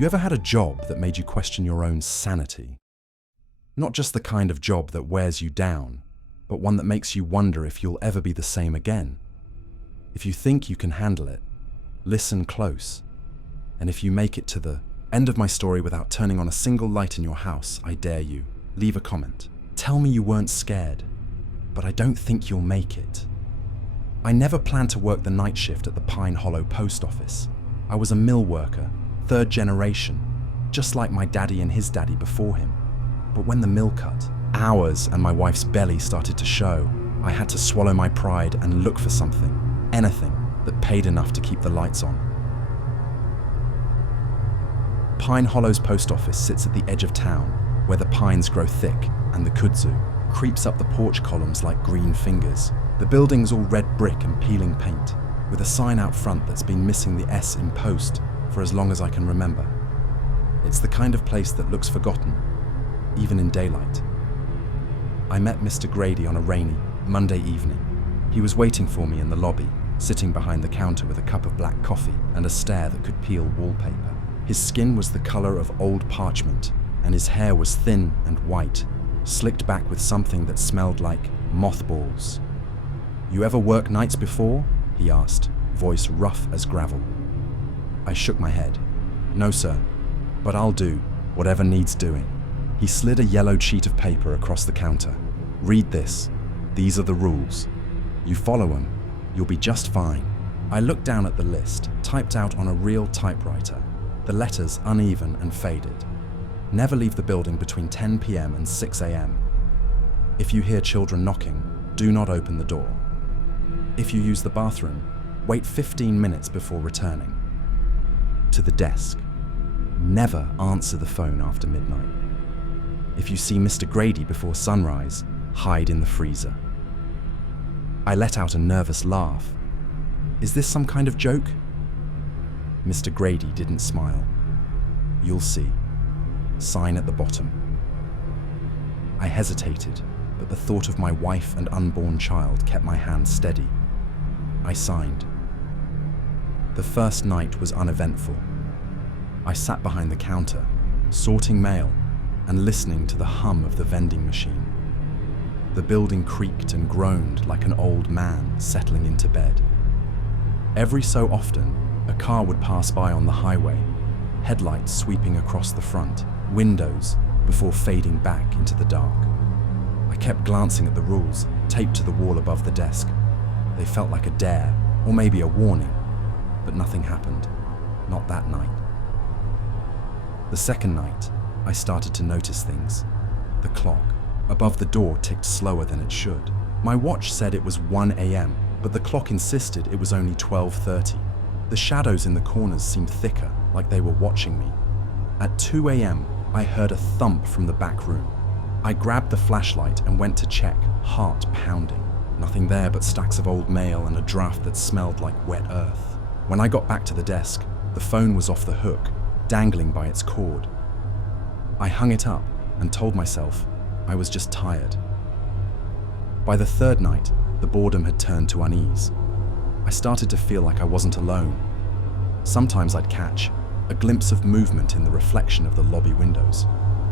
You ever had a job that made you question your own sanity? Not just the kind of job that wears you down, but one that makes you wonder if you'll ever be the same again. If you think you can handle it, listen close. And if you make it to the end of my story without turning on a single light in your house, I dare you, leave a comment. Tell me you weren't scared, but I don't think you'll make it. I never planned to work the night shift at the Pine Hollow post office. I was a mill worker, third generation, just like my daddy and his daddy before him. But when the mill cut, hours and my wife's belly started to show, I had to swallow my pride and look for something, anything, that paid enough to keep the lights on. Pine Hollow's post office sits at the edge of town, where the pines grow thick and the kudzu creeps up the porch columns like green fingers. The building's all red brick and peeling paint, with a sign out front that's been missing the S in post for as long as I can remember. It's the kind of place that looks forgotten, even in daylight. I met Mr. Grady on a rainy Monday evening. He was waiting for me in the lobby, sitting behind the counter with a cup of black coffee and a stare that could peel wallpaper. His skin was the color of old parchment, and his hair was thin and white, slicked back with something that smelled like mothballs. "You ever work nights before?" he asked, voice rough as gravel. I shook my head. "No, sir, but I'll do whatever needs doing." He slid a yellowed sheet of paper across the counter. "Read this. These are the rules. You follow them, you'll be just fine." I looked down at the list, typed out on a real typewriter, the letters uneven and faded. Never leave the building between 10 p.m. and 6 a.m. If you hear children knocking, do not open the door. If you use the bathroom, wait 15 minutes before returning. To the desk. Never answer the phone after midnight. If you see Mr. Grady before sunrise, hide in the freezer. I let out a nervous laugh. Is this some kind of joke? Mr. Grady didn't smile. "You'll see. Sign at the bottom." I hesitated, but the thought of my wife and unborn child kept my hand steady. I signed. The first night was uneventful. I sat behind the counter, sorting mail and listening to the hum of the vending machine. The building creaked and groaned like an old man settling into bed. Every so often, a car would pass by on the highway, headlights sweeping across the front, windows, before fading back into the dark. I kept glancing at the rules, taped to the wall above the desk. They felt like a dare, or maybe a warning, but nothing happened. Not that night. The second night, I started to notice things. The clock above the door ticked slower than it should. My watch said it was 1 a.m., but the clock insisted it was only 12:30. The shadows in the corners seemed thicker, like they were watching me. At 2 a.m., I heard a thump from the back room. I grabbed the flashlight and went to check, heart pounding. Nothing there but stacks of old mail and a draft that smelled like wet earth. When I got back to the desk, the phone was off the hook, dangling by its cord. I hung it up and told myself I was just tired. By the third night, the boredom had turned to unease. I started to feel like I wasn't alone. Sometimes I'd catch a glimpse of movement in the reflection of the lobby windows,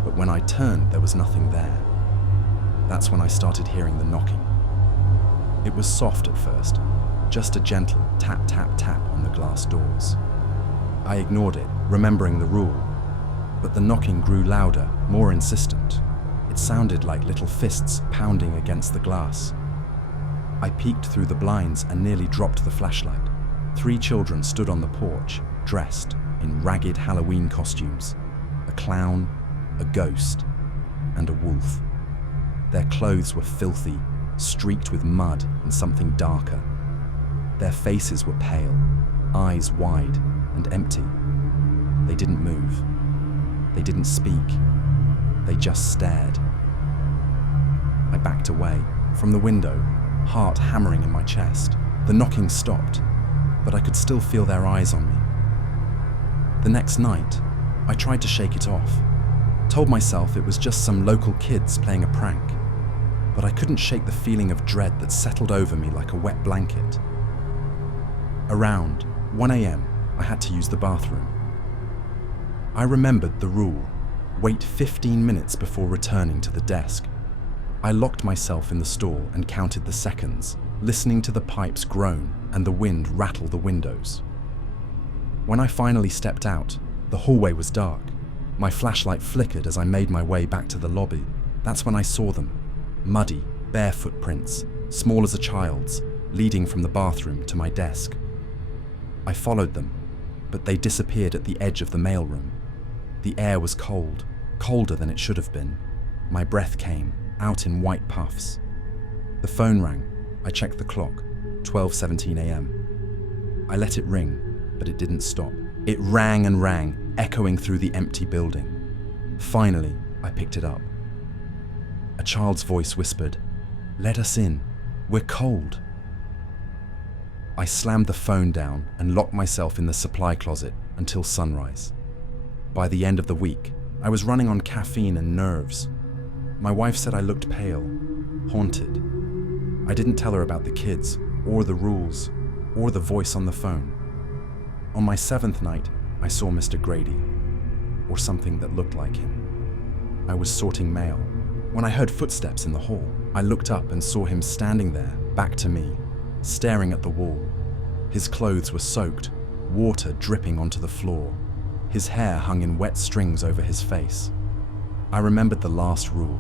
but when I turned, there was nothing there. That's when I started hearing the knocking. It was soft at first, just a gentle tap, tap, tap on the glass doors. I ignored it, remembering the rule, but the knocking grew louder, more insistent. It sounded like little fists pounding against the glass. I peeked through the blinds and nearly dropped the flashlight. 3 children stood on the porch, dressed in ragged Halloween costumes, a clown, a ghost, and a wolf. Their clothes were filthy, streaked with mud and something darker. Their faces were pale, eyes wide and empty. They didn't move. They didn't speak. They just stared. I backed away from the window, heart hammering in my chest. The knocking stopped, but I could still feel their eyes on me. The next night, I tried to shake it off, told myself it was just some local kids playing a prank, but I couldn't shake the feeling of dread that settled over me like a wet blanket. Around 1 a.m., I had to use the bathroom. I remembered the rule: wait 15 minutes before returning to the desk. I locked myself in the stall and counted the seconds, listening to the pipes groan and the wind rattle the windows. When I finally stepped out, the hallway was dark. My flashlight flickered as I made my way back to the lobby. That's when I saw them. Muddy, bare footprints, small as a child's, leading from the bathroom to my desk. I followed them, but they disappeared at the edge of the mailroom. The air was cold, colder than it should have been. My breath came, out in white puffs. The phone rang. I checked the clock, 12:17 a.m. I let it ring, but it didn't stop. It rang and rang, echoing through the empty building. Finally, I picked it up. A child's voice whispered, "Let us in. We're cold." I slammed the phone down and locked myself in the supply closet until sunrise. By the end of the week, I was running on caffeine and nerves. My wife said I looked pale, haunted. I didn't tell her about the kids, or the rules, or the voice on the phone. On my 7th night, I saw Mr. Grady, or something that looked like him. I was sorting mail. When I heard footsteps in the hall, I looked up and saw him standing there, back to me, staring at the wall. His clothes were soaked, water dripping onto the floor. His hair hung in wet strings over his face. I remembered the last rule.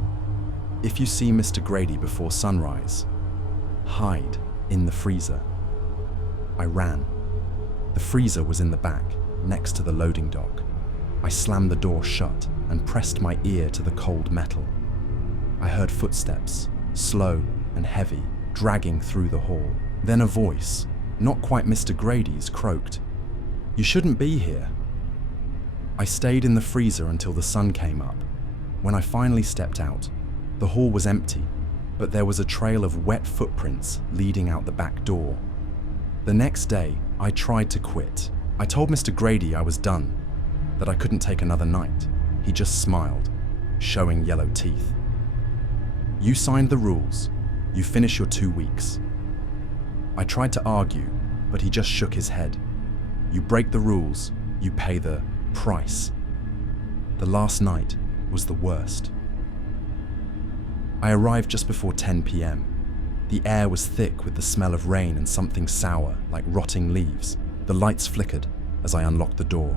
If you see Mr. Grady before sunrise, hide in the freezer. I ran. The freezer was in the back, next to the loading dock. I slammed the door shut and pressed my ear to the cold metal. I heard footsteps, slow and heavy, dragging through the hall. Then a voice, not quite Mr. Grady's, croaked, "You shouldn't be here." I stayed in the freezer until the sun came up. When I finally stepped out, the hall was empty, but there was a trail of wet footprints leading out the back door. The next day, I tried to quit. I told Mr. Grady I was done, that I couldn't take another night. He just smiled, showing yellow teeth. "You signed the rules. You finish your 2 weeks." I tried to argue, but he just shook his head. "You break the rules, you pay the price." The last night was the worst. I arrived just before 10 p.m. The air was thick with the smell of rain and something sour, like rotting leaves. The lights flickered as I unlocked the door.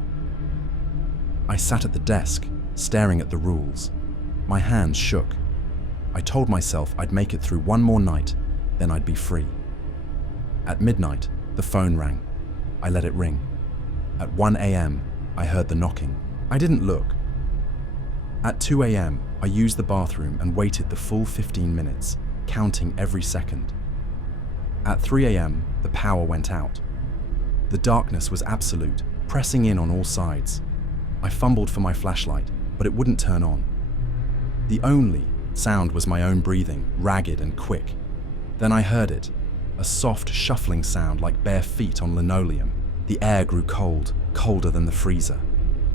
I sat at the desk, staring at the rules. My hands shook. I told myself I'd make it through one more night, then I'd be free. At midnight, the phone rang. I let it ring. At 1 a.m., I heard the knocking. I didn't look. At 2 a.m., I used the bathroom and waited the full 15 minutes, counting every second. At 3 a.m., the power went out. The darkness was absolute, pressing in on all sides. I fumbled for my flashlight, but it wouldn't turn on. The only sound was my own breathing, ragged and quick. Then I heard it, a soft, shuffling sound like bare feet on linoleum. The air grew cold, colder than the freezer.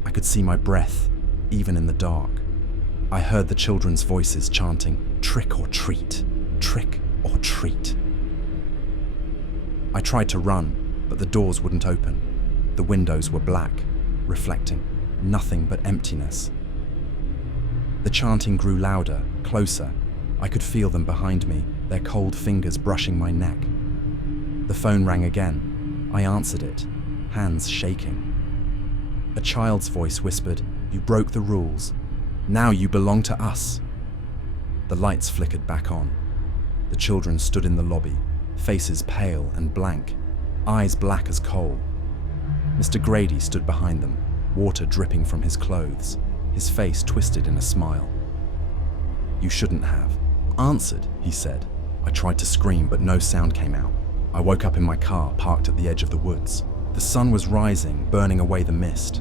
I could see my breath, even in the dark. I heard the children's voices chanting, "Trick or treat, trick or treat." I tried to run, but the doors wouldn't open. The windows were black, reflecting nothing but emptiness. The chanting grew louder, closer. I could feel them behind me, their cold fingers brushing my neck. The phone rang again. I answered it, hands shaking. A child's voice whispered, "You broke the rules. Now you belong to us." The lights flickered back on. The children stood in the lobby, faces pale and blank, eyes black as coal. Mr. Grady stood behind them, water dripping from his clothes, his face twisted in a smile. "You shouldn't have answered," he said. I tried to scream, but no sound came out. I woke up in my car, parked at the edge of the woods. The sun was rising, burning away the mist.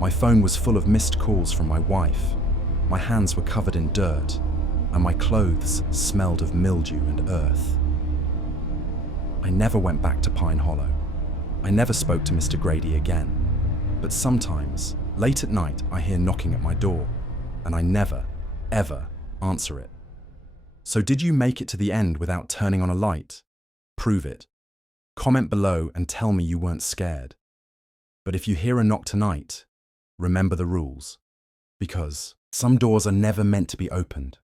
My phone was full of missed calls from my wife. My hands were covered in dirt, and my clothes smelled of mildew and earth. I never went back to Pine Hollow. I never spoke to Mr. Grady again. But sometimes, late at night, I hear knocking at my door, and I never, ever answer it. So did you make it to the end without turning on a light? Prove it. Comment below and tell me you weren't scared. But if you hear a knock tonight, remember the rules. Because some doors are never meant to be opened,